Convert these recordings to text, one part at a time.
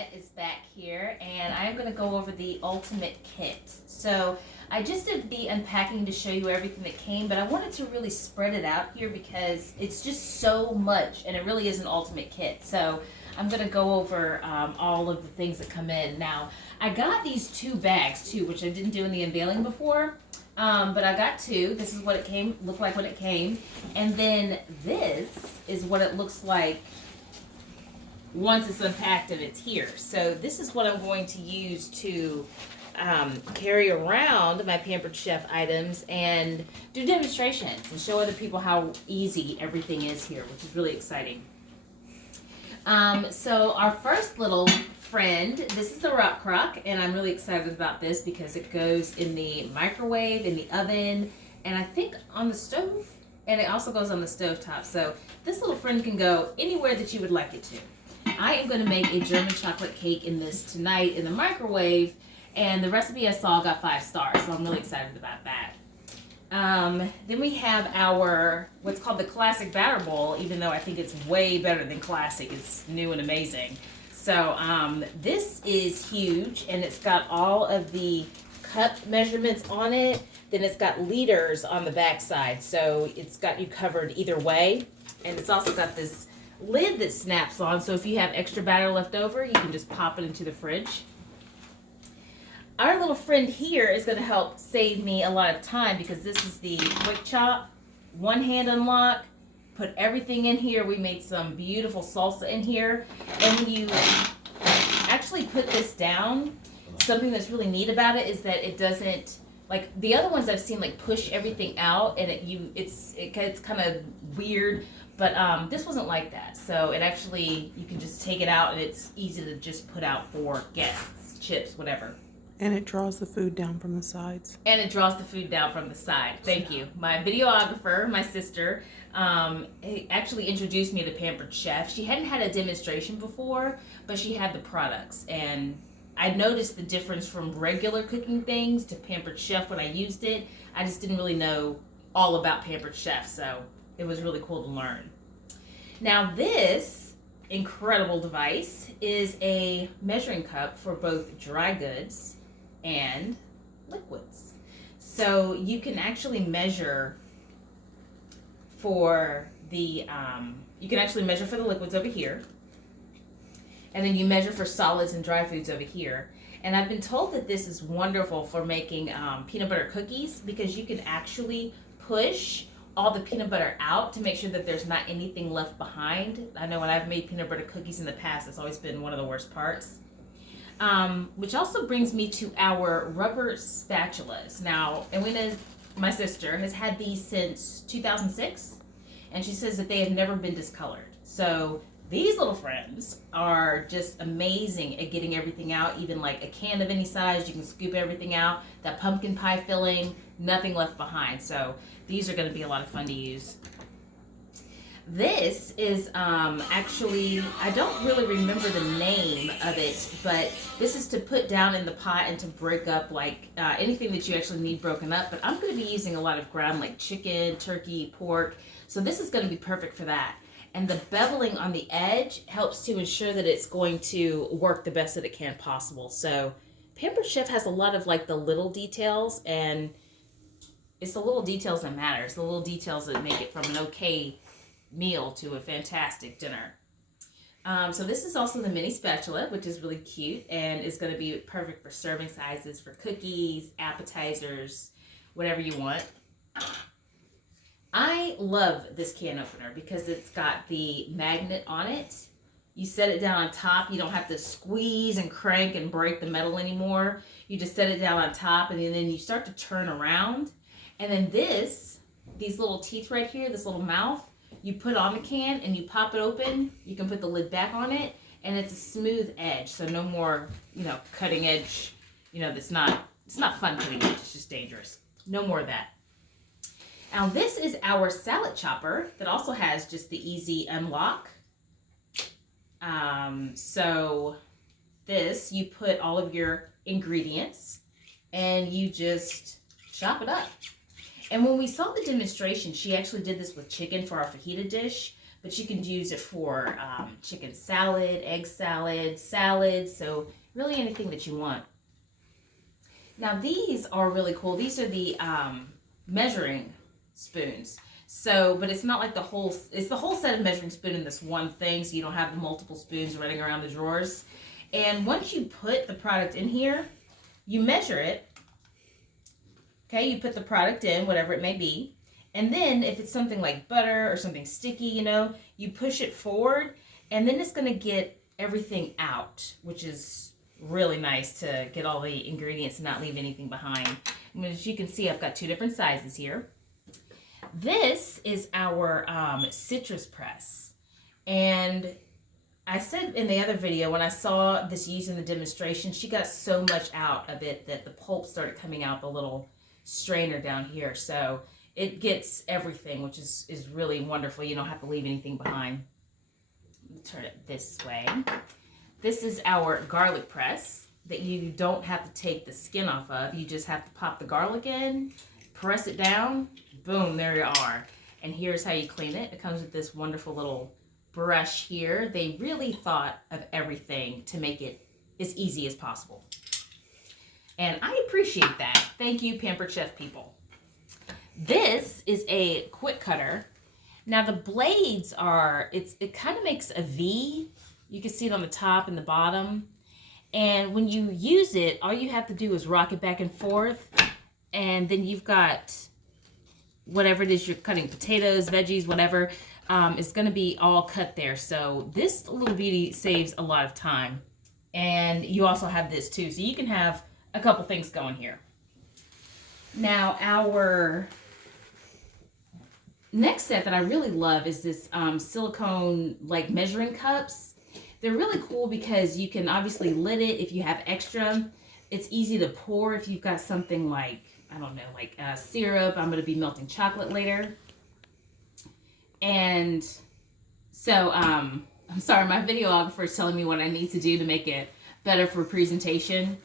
Is back here, and I am going to go over the ultimate kit. So I just did the unpacking to show you everything that came, but I wanted to really spread it out here because it's just so much, and it really is an ultimate kit. So I'm going to go over all of the things that come in. Now, I got these two bags too, which I didn't do in the unveiling before. But I got two. This is what it looked like when it came, and then this is what it looks like once it's unpacked and it's here. So this is what I'm going to use to carry around my Pampered Chef items and do demonstrations and show other people how easy everything is here, which is really exciting. So our first little friend, this is the Rock Crock, and I'm really excited about this because it goes in the microwave, in the oven, and I think on the stove, and it also goes on the stove top. So this little friend can go anywhere that you would like it to. I am going to make a German chocolate cake in this tonight in the microwave, and the recipe I saw got 5 stars, so I'm really excited about that. Then we have our, what's called the classic batter bowl, even though I think it's way better than classic. It's new and amazing. So this is huge, and it's got all of the cup measurements on it. Then it's got liters on the back side, so it's got you covered either way. And it's also got this lid that snaps on, so if you have extra batter left over, you can just pop it into the fridge. Our little friend here is going to help save me a lot of time because this is the quick chop, one hand unlock, put everything in here. We made some beautiful salsa in here, and when you actually put this down, something that's really neat about it is that it doesn't, like the other ones I've seen, like push everything out, and it's kind of weird. But this wasn't like that. So it actually, you can just take it out and it's easy to just put out for guests, chips, whatever. And it draws the food down from the sides. And it draws the food down from the side. Thank you. My videographer, my sister, actually introduced me to Pampered Chef. She hadn't had a demonstration before, but she had the products. And I noticed the difference from regular cooking things to Pampered Chef when I used it. I just didn't really know all about Pampered Chef, so it was really cool to learn. Now this incredible device is a measuring cup for both dry goods and liquids. So you can actually measure for the liquids over here, and then you measure for solids and dry foods over here. And I've been told that this is wonderful for making peanut butter cookies because you can actually push all the peanut butter out to make sure that there's not anything left behind. I know when I've made peanut butter cookies in the past, it's always been one of the worst parts. Which also brings me to our rubber spatulas. Now, Edwina, my sister, has had these since 2006, and she says that they have never been discolored. So these little friends are just amazing at getting everything out, even like a can of any size, you can scoop everything out. That pumpkin pie filling, nothing left behind. So these are going to be a lot of fun to use. This is actually, I don't really remember the name of it, but this is to put down in the pot and to break up like anything that you actually need broken up. But I'm going to be using a lot of ground like chicken, turkey, pork. So this is going to be perfect for that. And the beveling on the edge helps to ensure that it's going to work the best that it can possible. So Pampered Chef has a lot of like the little details, and it's the little details that matter. It's the little details that make it from an okay meal to a fantastic dinner. So this is also the mini spatula, which is really cute and is going to be perfect for serving sizes for cookies, appetizers, whatever you want. I love this can opener because it's got the magnet on it. You set it down on top. You don't have to squeeze and crank and break the metal anymore. You just set it down on top, and then you start to turn around. And then these little teeth right here, this little mouth, you put on the can and you pop it open. You can put the lid back on it, and it's a smooth edge. So no more, cutting edge. It's not fun cutting edge. It's just dangerous. No more of that. Now this is our salad chopper that also has just the easy unlock. So this, you put all of your ingredients and you just chop it up. And when we saw the demonstration, she actually did this with chicken for our fajita dish, but you can use it for chicken salad, egg salad, salads, so really anything that you want. Now these are really cool. These are the measuring spoons. So, but it's not like it's the whole set of measuring spoon in this one thing, so you don't have the multiple spoons running around the drawers. And once you put the product in here, you measure it. Okay, you put the product in, whatever it may be. And then if it's something like butter or something sticky, you know, you push it forward, and then it's going to get everything out, which is really nice to get all the ingredients and not leave anything behind. And as you can see, I've got two different sizes here. This is our citrus press. And I said in the other video, when I saw this used in the demonstration, she got so much out of it that the pulp started coming out the little strainer down here. So it gets everything, which is really wonderful. You don't have to leave anything behind. Let me turn it this way. This is our garlic press that you don't have to take the skin off of. You just have to pop the garlic in, press it down, boom, there you are. And here's how you clean it. It comes with this wonderful little brush here. They really thought of everything to make it as easy as possible. And I appreciate that. Thank you, Pampered Chef people. This is a quick cutter. Now the blades are, it kind of makes a V. You can see it on the top and the bottom. And when you use it, all you have to do is rock it back and forth. And then you've got whatever it is you're cutting, potatoes, veggies, whatever, it's going to be all cut there. So this little beauty saves a lot of time. And you also have this too. So you can have a couple things going here. Now our next set that I really love is this silicone like measuring cups. They're really cool because you can obviously lid it if you have extra. It's easy to pour if you've got something like, I don't know, like syrup. I'm going to be melting chocolate later. And so, I'm sorry, my videographer is telling me what I need to do to make it better for presentation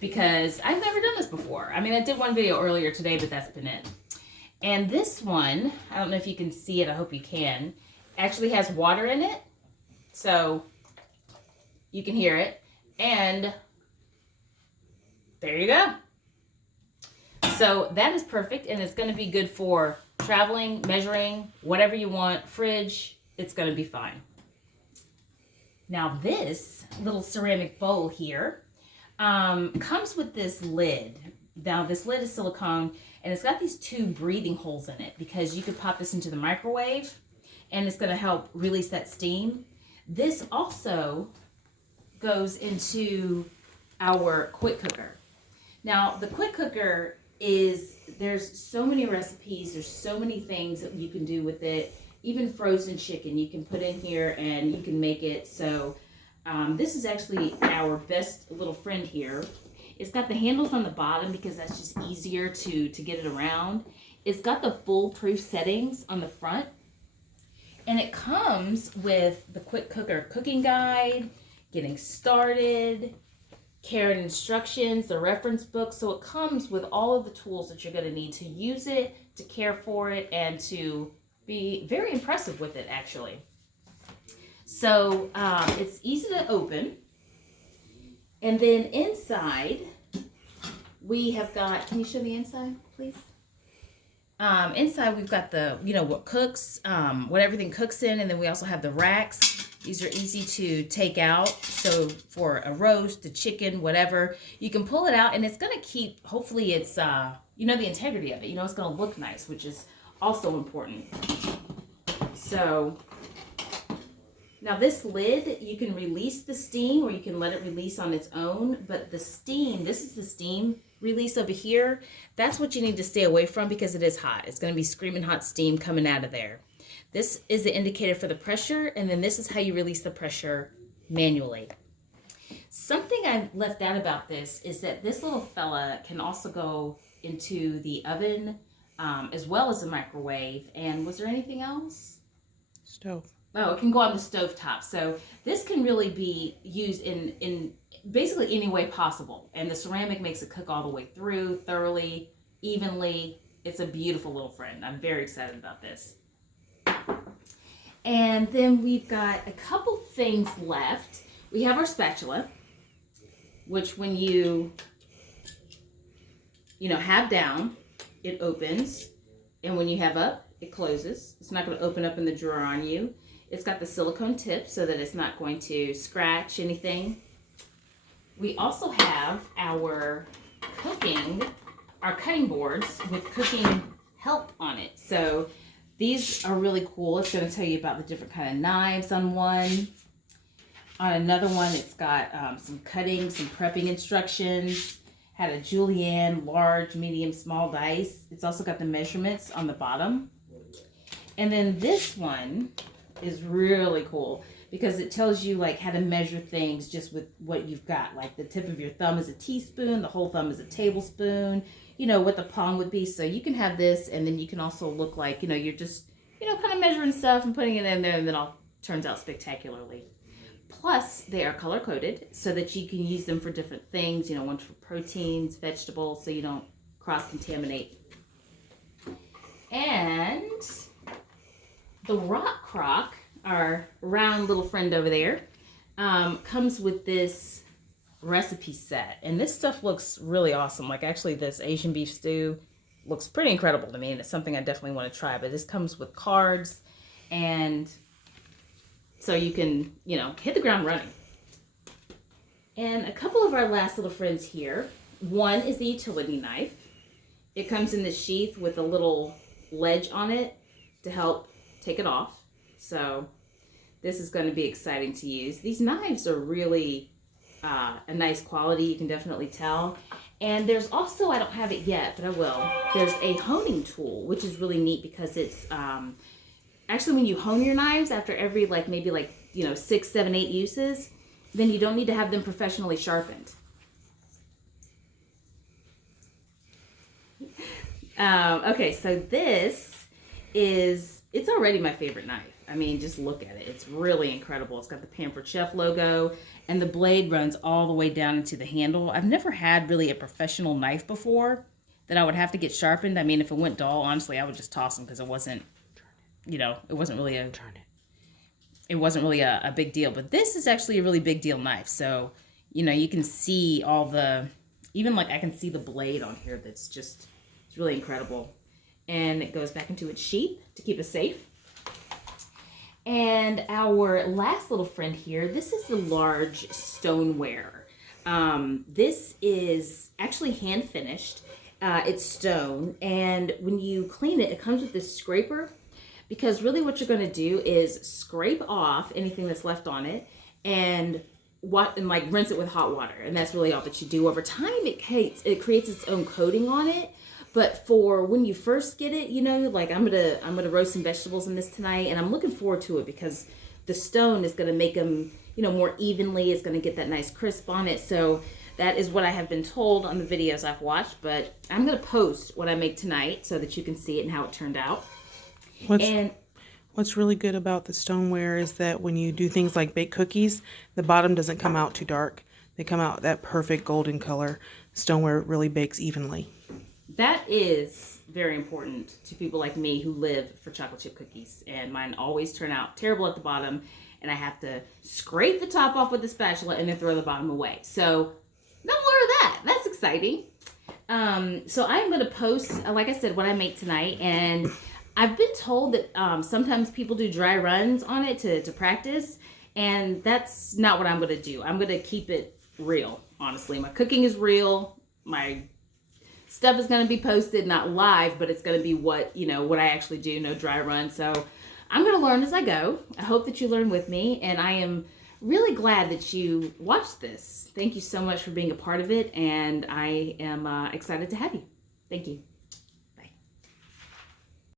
because I've never done this before. I mean, I did one video earlier today, but that's been it. And this one, I don't know if you can see it. I hope you can. Actually has water in it. So you can hear it. And there you go. So that is perfect, and it's going to be good for traveling, measuring, whatever you want, fridge, it's going to be fine. Now this little ceramic bowl here comes with this lid. Now this lid is silicone, and it's got these two breathing holes in it because you could pop this into the microwave, and it's going to help release that steam. This also goes into our quick cooker. Now the quick cooker there's so many recipes, there's so many things that you can do with it. Even frozen chicken you can put in here and you can make it. So this is actually our best little friend here. It's got the handles on the bottom because that's just easier to get it around. It's got the foolproof settings on the front, and it comes with the quick cooker cooking guide, getting started, care and instructions, the reference book. So it comes with all of the tools that you're going to need to use it, to care for it, and to be very impressive with it, actually. So it's easy to open. And then inside, we have got, can you show the inside, please? Inside, we've got the, what cooks, what everything cooks in, and then we also have the racks. These are easy to take out. So for a roast, a chicken, whatever, you can pull it out, and it's going to keep, hopefully it's, the integrity of it. It's going to look nice, which is also important. So now this lid, you can release the steam or you can let it release on its own. But the steam, this is the steam release over here. That's what you need to stay away from because it is hot. It's going to be screaming hot steam coming out of there. This is the indicator for the pressure, and then this is how you release the pressure manually. Something I left out about this is that this little fella can also go into the oven as well as the microwave. And was there anything else? Stove. Oh, it can go on the stove top. So this can really be used in basically any way possible. And the ceramic makes it cook all the way through, thoroughly, evenly. It's a beautiful little friend. I'm very excited about this. And then we've got a couple things left. We have our spatula, which when you have down, it opens. And when you have up, it closes. It's not going to open up in the drawer on you. It's got the silicone tip so that it's not going to scratch anything. We also have our cutting boards with cooking help on it. So these are really cool. It's going to tell you about the different kind of knives on one. On another one, it's got some cutting, some prepping instructions. Had a julienne, large, medium, small dice. It's also got the measurements on the bottom. And then this one is really cool because it tells you like how to measure things just with what you've got. Like the tip of your thumb is a teaspoon, the whole thumb is a tablespoon, what the palm would be. So you can have this, and then you can also look like, you're just, kind of measuring stuff and putting it in there, and then it all turns out spectacularly. Plus, they are color-coded so that you can use them for different things, one for proteins, vegetables, so you don't cross-contaminate. And the Rock Crock, our round little friend over there, comes with this recipe set. And this stuff looks really awesome. Like, actually, this Asian beef stew looks pretty incredible to me, and it's something I definitely want to try. But this comes with cards, and so you can, hit the ground running. And a couple of our last little friends here. One is the utility knife. It comes in the sheath with a little ledge on it to help take it off. So this is going to be exciting to use. These knives are really a nice quality. You can definitely tell. And there's also, I don't have it yet, but I will. There's a honing tool, which is really neat because it's actually when you hone your knives after every maybe 6, 7, 8 uses, then you don't need to have them professionally sharpened. Okay, so this it's already my favorite knife. I mean, just look at it. It's really incredible. It's got the Pampered Chef logo, and the blade runs all the way down into the handle. I've never had really a professional knife before that I would have to get sharpened. I mean, if it went dull, honestly, I would just toss them because it wasn't, it wasn't really a big deal. But this is actually a really big deal knife. So, you can see all the, even I can see the blade on here. That's just, it's really incredible. And it goes back into its sheath to keep it safe. And our last little friend here, this is the large stoneware. This is actually hand finished. It's stone, and when you clean it, it comes with this scraper, because really what you're going to do is scrape off anything that's left on it and rinse it with hot water, and that's really all that you do. Over time, it creates its own coating on it. But for when you first get it, I'm gonna roast some vegetables in this tonight, and I'm looking forward to it because the stone is gonna make them, more evenly. It's gonna get that nice crisp on it. So that is what I have been told on the videos I've watched. But I'm gonna post what I make tonight so that you can see it and how it turned out. What's really good about the stoneware is that when you do things like bake cookies, the bottom doesn't come out too dark. They come out that perfect golden color. Stoneware really bakes evenly. That is very important to people like me who live for chocolate chip cookies, and mine always turn out terrible at the bottom, and I have to scrape the top off with the spatula and then throw the bottom away. So no more of that. That's exciting. So I'm going to post, like I said, what I make tonight, and I've been told that sometimes people do dry runs on it to practice, and that's not what I'm going to do. I'm going to keep it real, honestly. My cooking is real. My stuff is going to be posted, not live, but it's going to be what I actually do, no dry run. So I'm going to learn as I go. I hope that you learn with me, and I am really glad that you watched this. Thank you so much for being a part of it, and I am excited to have you. Thank you.